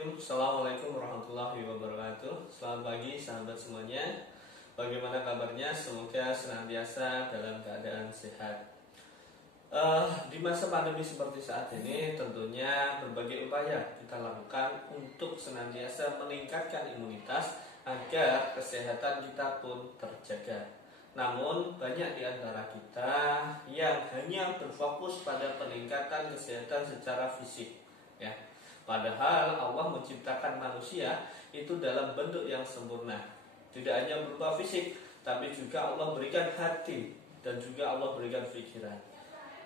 Bismillahirrahmanirrahim. Assalamualaikum warahmatullahi wabarakatuh. Selamat pagi sahabat semuanya. Bagaimana kabarnya? Semoga senantiasa dalam keadaan sehat. Di masa pandemi seperti saat ini, tentunya berbagai upaya kita lakukan untuk senantiasa meningkatkan imunitas agar kesehatan kita pun terjaga. Namun banyak di antara kita yang hanya berfokus pada peningkatan kesehatan secara fisik, ya. Padahal Allah menciptakan manusia itu dalam bentuk yang sempurna. Tidak hanya berupa fisik, tapi juga Allah berikan hati dan juga Allah berikan pikiran.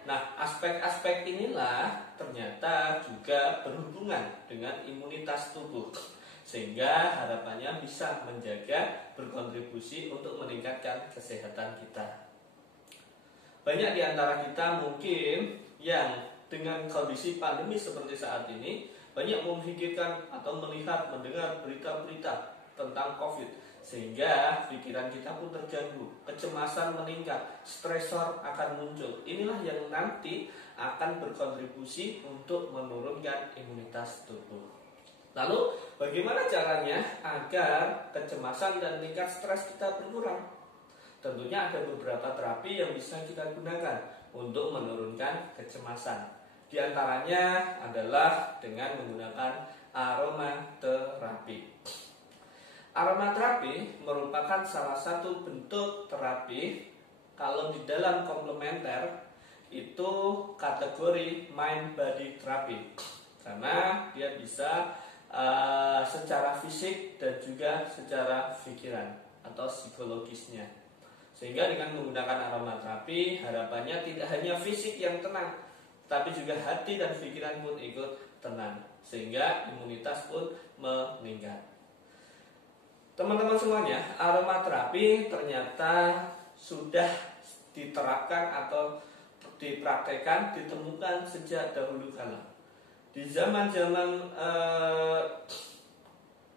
Nah, aspek-aspek inilah ternyata juga berhubungan dengan imunitas tubuh, sehingga harapannya bisa menjaga, berkontribusi untuk meningkatkan kesehatan kita. Banyak di antara kita mungkin yang dengan kondisi pandemi seperti saat ini banyak memikirkan atau melihat, mendengar berita-berita tentang COVID, sehingga pikiran kita pun terganggu, kecemasan meningkat, stresor akan muncul. Inilah yang nanti akan berkontribusi untuk menurunkan imunitas tubuh. Lalu bagaimana caranya agar kecemasan dan tingkat stres kita berkurang? Tentunya ada beberapa terapi yang bisa kita gunakan untuk menurunkan kecemasan. Di antaranya adalah dengan menggunakan aromaterapi. Aromaterapi merupakan salah satu bentuk terapi. Kalau di dalam komplementer itu kategori mind body therapy, karena dia bisa secara fisik dan juga secara pikiran atau psikologisnya. Sehingga dengan menggunakan aromaterapi, harapannya tidak hanya fisik yang tenang, tapi juga hati dan pikiran pun ikut tenang, sehingga imunitas pun meningkat. Teman-teman semuanya, aromaterapi ternyata sudah diterapkan atau dipraktekkan, ditemukan sejak dahulu kala. Di zaman-zaman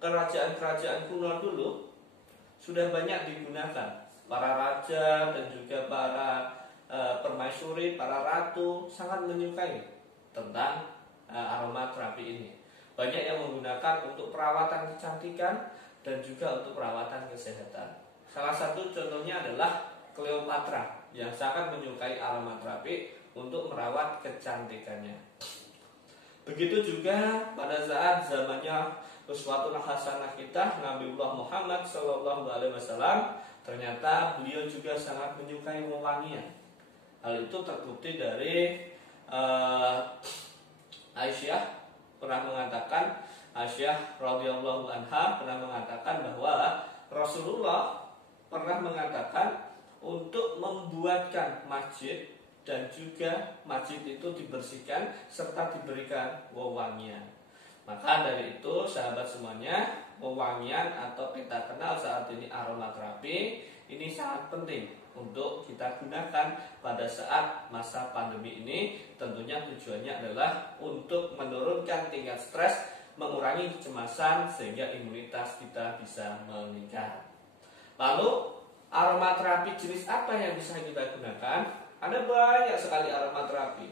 kerajaan-kerajaan kuno dulu sudah banyak digunakan. Para raja dan juga para permaisuri, para ratu sangat menyukai tentang aromaterapi ini. Banyak yang menggunakan untuk perawatan kecantikan dan juga untuk perawatan kesehatan. Salah satu contohnya adalah Cleopatra yang sangat menyukai aromaterapi untuk merawat kecantikannya. Begitu juga pada saat zamannya Uswatun Hasanah kita, Nabiullah Muhammad SAW, ternyata beliau juga sangat menyukai wewangian. Hal itu terbukti dari Aisyah pernah mengatakan, Aisyah radhiyallahu anha pernah mengatakan bahwa Rasulullah pernah mengatakan untuk membuatkan masjid dan juga masjid itu dibersihkan serta diberikan wewangian. Maka dari itu sahabat semuanya, wewangian atau kita kenal saat ini aromaterapi ini sangat penting untuk kita gunakan pada saat masa pandemi ini. Tentunya tujuannya adalah untuk menurunkan tingkat stres, mengurangi kecemasan sehingga imunitas kita bisa meningkat. Lalu aromaterapi jenis apa yang bisa kita gunakan? Ada banyak sekali aromaterapi,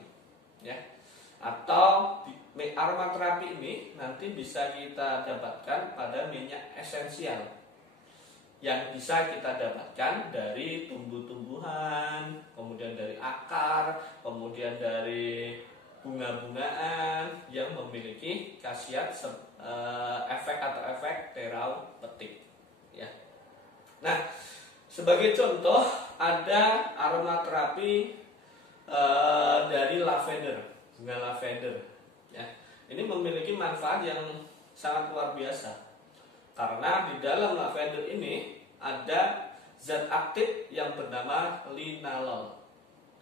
ya. Atau aromaterapi ini nanti bisa kita dapatkan pada minyak esensial yang bisa kita dapatkan dari tumbuh-tumbuhan, kemudian dari akar, kemudian dari bunga-bungaan yang memiliki khasiat efek atau efek terapeutik, ya. Nah, sebagai contoh ada aromaterapi dari lavender, bunga lavender, ya. Ini memiliki manfaat yang sangat luar biasa karena di dalam lavender ini ada zat aktif yang bernama linalol,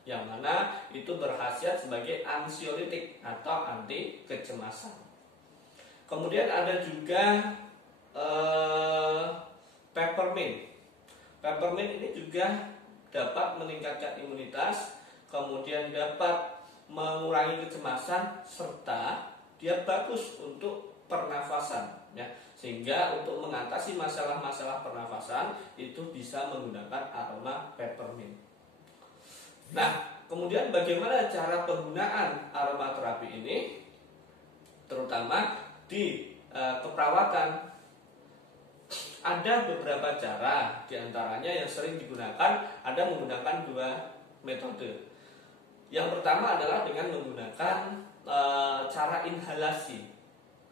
yang mana itu berkhasiat sebagai ansiolitik atau anti kecemasan. Kemudian ada juga peppermint. Peppermint ini juga dapat meningkatkan imunitas, kemudian dapat mengurangi kecemasan, serta dia bagus untuk pernafasan, ya. Sehingga untuk mengatasi masalah-masalah pernafasan itu bisa menggunakan aroma peppermint. Nah, kemudian bagaimana cara penggunaan aromaterapi ini? Terutama di keperawatan, ada beberapa cara, diantaranya yang sering digunakan ada menggunakan dua metode. Yang pertama adalah dengan menggunakan cara inhalasi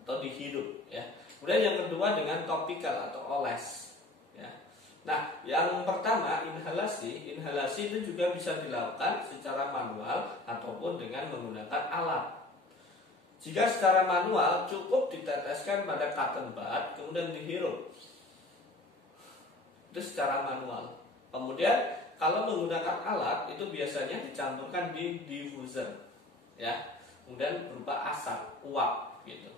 atau dihirup, ya. Kemudian yang kedua dengan topikal atau oles, ya. Nah, yang pertama inhalasi itu juga bisa dilakukan secara manual ataupun dengan menggunakan alat. Jika secara manual cukup diteteskan pada cotton bud kemudian dihirup, itu secara manual. Kemudian kalau menggunakan alat itu biasanya dicampurkan di diffuser, ya, kemudian berupa asap uap gitu.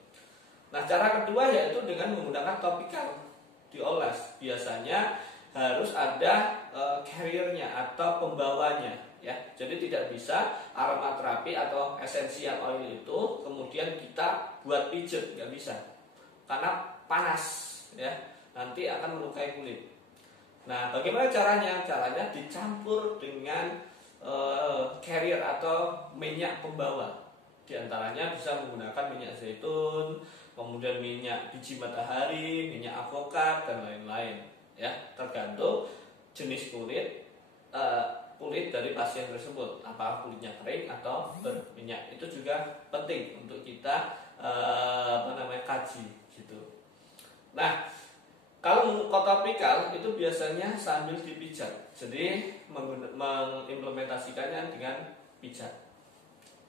Nah, cara kedua yaitu dengan menggunakan topikal, dioles. Biasanya harus ada carriernya atau pembawanya, ya. Jadi tidak bisa aromaterapi atau essential oil itu kemudian kita buat pijet, nggak bisa, karena panas, ya, nanti akan melukai kulit. Nah, bagaimana caranya? Caranya dicampur dengan carrier atau minyak pembawa. Di antaranya bisa menggunakan minyak zaitun, kemudian minyak biji matahari, minyak avokat dan lain-lain, ya, tergantung jenis kulit dari pasien tersebut, apakah kulitnya kering atau berminyak. Itu juga penting untuk kita kaji gitu. Nah, kalau topikal itu biasanya sambil dipijat, jadi mengimplementasikannya dengan pijat.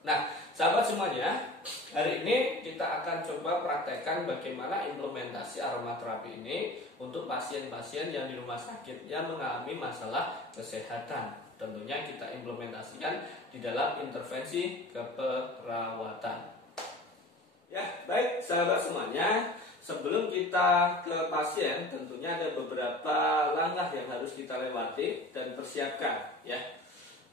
Nah, sahabat semuanya, hari ini kita akan coba praktekkan bagaimana implementasi aromaterapi ini untuk pasien-pasien yang di rumah sakit yang mengalami masalah kesehatan. Tentunya kita implementasikan di dalam intervensi keperawatan. Ya, baik sahabat semuanya, sebelum kita ke pasien tentunya ada beberapa langkah yang harus kita lewati dan persiapkan, ya.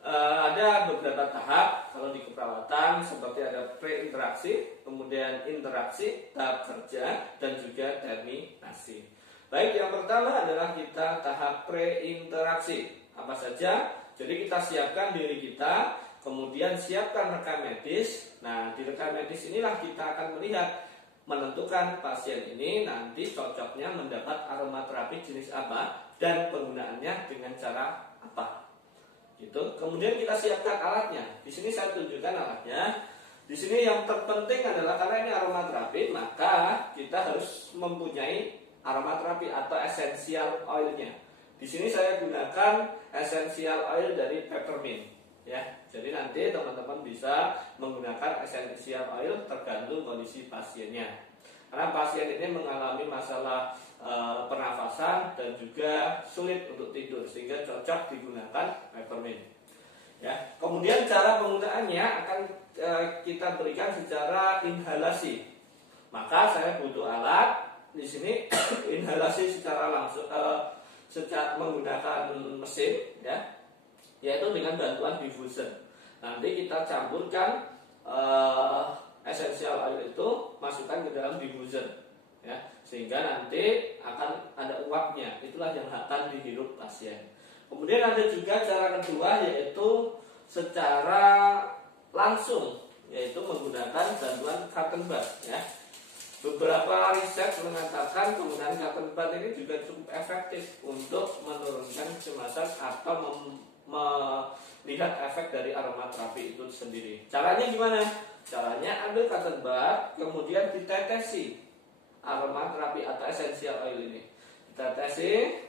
Ada beberapa tahap kalau di keperawatan, seperti ada pre-interaksi, kemudian interaksi, tahap kerja, dan juga terminasi. Baik, yang pertama adalah kita tahap pre-interaksi. Apa saja? Jadi kita siapkan diri kita, kemudian siapkan rekam medis. Nah, di rekam medis inilah kita akan melihat, menentukan pasien ini nanti cocoknya mendapat aromaterapi jenis apa dan penggunaannya dengan cara apa. Gitu. Kemudian kita siapkan alatnya. Di sini saya tunjukkan alatnya. Di sini yang terpenting adalah karena ini aromaterapi, maka kita harus mempunyai aromaterapi atau essential oilnya. Di sini saya gunakan essential oil dari peppermint, ya. Jadi nanti teman-teman bisa menggunakan essential oil tergantung kondisi pasiennya. Karena pasien ini mengalami masalah pernafasan dan juga sulit untuk tidur, sehingga cocok digunakan peppermint, ya. Kemudian cara penggunaannya akan kita berikan secara inhalasi. Maka saya butuh alat di sini inhalasi secara langsung, secara menggunakan mesin, ya, yaitu dengan bantuan diffuser. Nanti kita campurkan essential oil itu, masukkan ke dalam diffuser, ya, sehingga nanti akan ada uapnya. Itulah yang akan dihirup pasien. Kemudian ada juga cara kedua, yaitu secara langsung, yaitu menggunakan bantuan cotton bud, ya. Beberapa riset mengatakan penggunaan cotton bud ini juga cukup efektif untuk menurunkan kecemasan atau melihat efek dari aromaterapi itu sendiri. Caranya gimana? Caranya ambil cotton bud, kemudian ditetesi aromaterapi atau essential oil ini. Ditetesi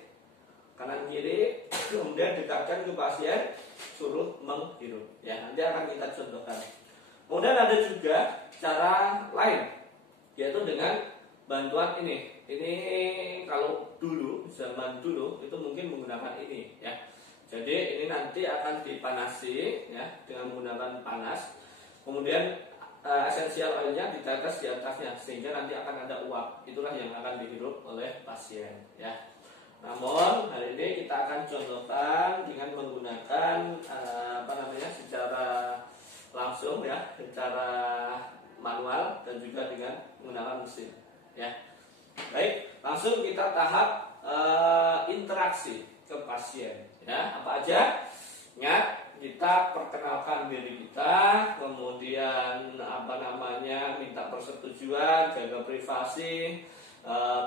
kanan kiri, kemudian dekatkan ke pasien, suruh menghirup. Ya, nanti akan kita contohkan. Kemudian ada juga cara lain, yaitu dengan bantuan ini. Ini kalau dulu, zaman dulu itu mungkin menggunakan ini, ya. Jadi ini nanti akan dipanasi, ya, dengan menggunakan panas. Kemudian essential oilnya ditetes di atasnya, sehingga nanti akan ada uap. Itulah yang akan dihirup oleh pasien, ya. Namun hari ini kita akan contohkan dengan menggunakan secara langsung, ya, secara manual dan juga dengan menggunakan mesin, ya. Baik, langsung kita tahap interaksi ke pasien, ya. Apa aja? Ingat, kita perkenalkan diri kita, kemudian minta persetujuan, jaga privasi,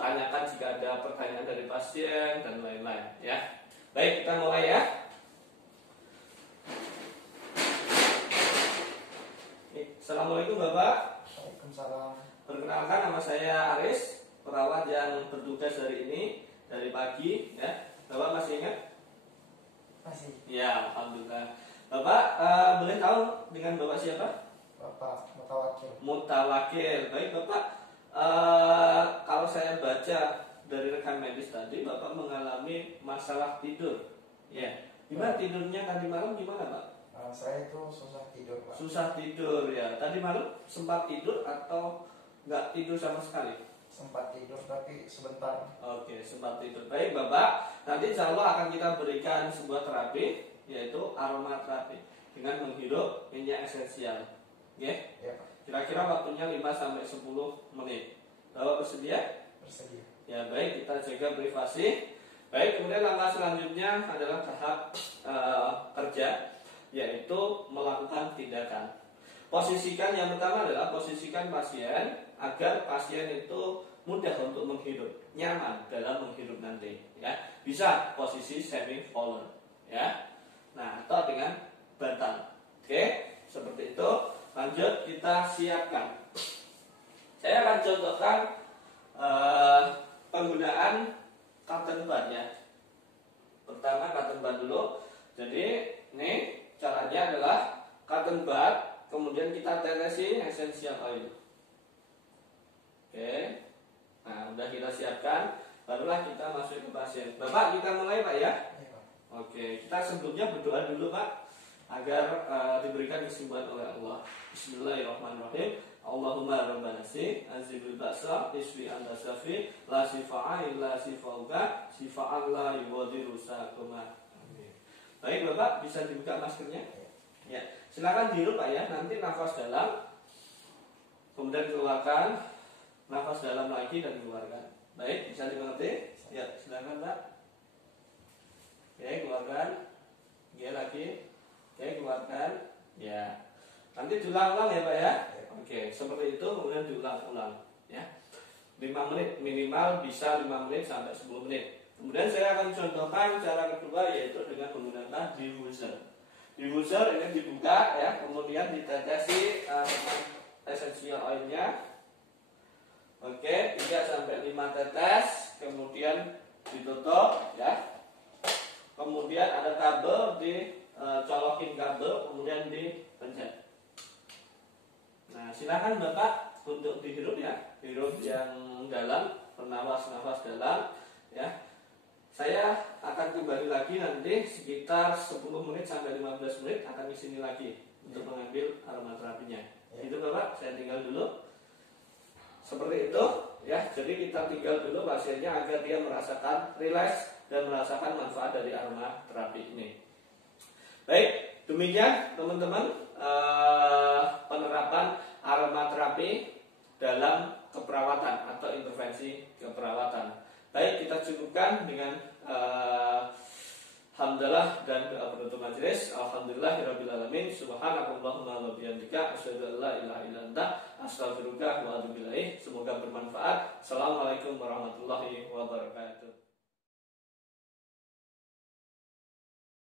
tanyakan jika ada pertanyaan dari pasien dan lain-lain ya. Baik, kita mulai ya. Assalamualaikum Bapak. Waalaikumsalam. Perkenalkan, nama saya Aris, perawat yang bertugas hari ini dari pagi ya. Bapak masih ingat? Masih. Ya, alhamdulillah. Bapak boleh tahu dengan Bapak siapa? Bapak Mutawakil. Mutawakil. Baik Bapak, kalau saya baca dari rekan medis tadi, Bapak mengalami masalah tidur. Ya, gimana tidurnya tadi malam gimana Pak? Saya itu susah tidur, Pak. Susah tidur ya. Tadi malam sempat tidur atau nggak tidur sama sekali? Sempat tidur tapi sebentar. Oke, sempat tidur. Baik Bapak, nanti insya Allah akan kita berikan sebuah terapi, yaitu aromaterapi dengan menghirup minyak esensial. Oke? Ya, Pak. Kira-kira waktunya 5-10 menit. Bapak bersedia? Bersedia. Ya baik, kita jaga privasi. Baik, kemudian langkah selanjutnya adalah tahap kerja, yaitu melakukan tindakan. Posisikan, yang pertama adalah posisikan pasien agar pasien itu mudah untuk menghirup, nyaman dalam menghirup nanti. Ya, bisa posisi semi fallen, ya. Nah, atau dengan bantal. Oke, seperti itu. Lanjut, kita siapkan. Saya akan contohkan penggunaan cotton bud ya. Pertama cotton bud dulu. Jadi ini caranya adalah cotton bud, kemudian kita tetesi essential oil. Oke. Nah, udah kita siapkan, barulah kita masuk ke pasien. Bapak, kita mulai Pak ya. Ya, Pak. Oke, kita sebelumnya berdoa dulu Pak, agar diberikan kesembuhan oleh Allah. Bismillahirrahmanirrahim. Allahumma rabbana si azibil ba'sa isfi anta syafi la sifa'a illa sifauka sifa'an la yuwadiru sakuma. Amin. Baik Bapak, bisa dibuka maskernya? Ya, silakan dihirup Pak ya. Nanti nafas dalam, kemudian keluarkan, nafas dalam lagi dan keluarkan. Baik, bisa dimengerti? Ya, silakan Pak. Oke, keluarkan. Oke, lagi. Oke, keluarkan. Ya. Nanti diulang-ulang ya Pak ya. Oke, seperti itu, kemudian diulang-ulang ya. 5 menit minimal, bisa 5 menit sampai 10 menit. Kemudian saya akan contohkan cara kedua, yaitu dengan menggunakan diffuser. Diffuser ini dibuka ya, kemudian ditetesi essential oilnya. Oke, 3-5 tetes, kemudian ditutup ya. Kemudian ada kabel, colokin kabel, kemudian dipencet. Nah, silakan Bapak untuk dihirup ya, hirup yang dalam, bernafas-nafas dalam ya. Saya akan kembali lagi nanti sekitar 10 menit sampai 15 menit akan di sini lagi untuk mengambil aromaterapinya. Itu Bapak, saya tinggal dulu. Seperti itu ya. Jadi kita tinggal dulu pasiennya agar dia merasakan rileks dan merasakan manfaat dari aromaterapi ini. Baik, demikian teman-teman penerapan aromaterapi dalam keperawatan atau intervensi keperawatan. Baik, kita cukupkan dengan hamdalah dan doa penutup majelis. Alhamdulillahirabbil alamin. Subhanakallahumma wa bihamdika asyhadu an la ilaha illa anta astaghfiruka wa atubu ilaik. Semoga bermanfaat. Assalamualaikum warahmatullahi wabarakatuh.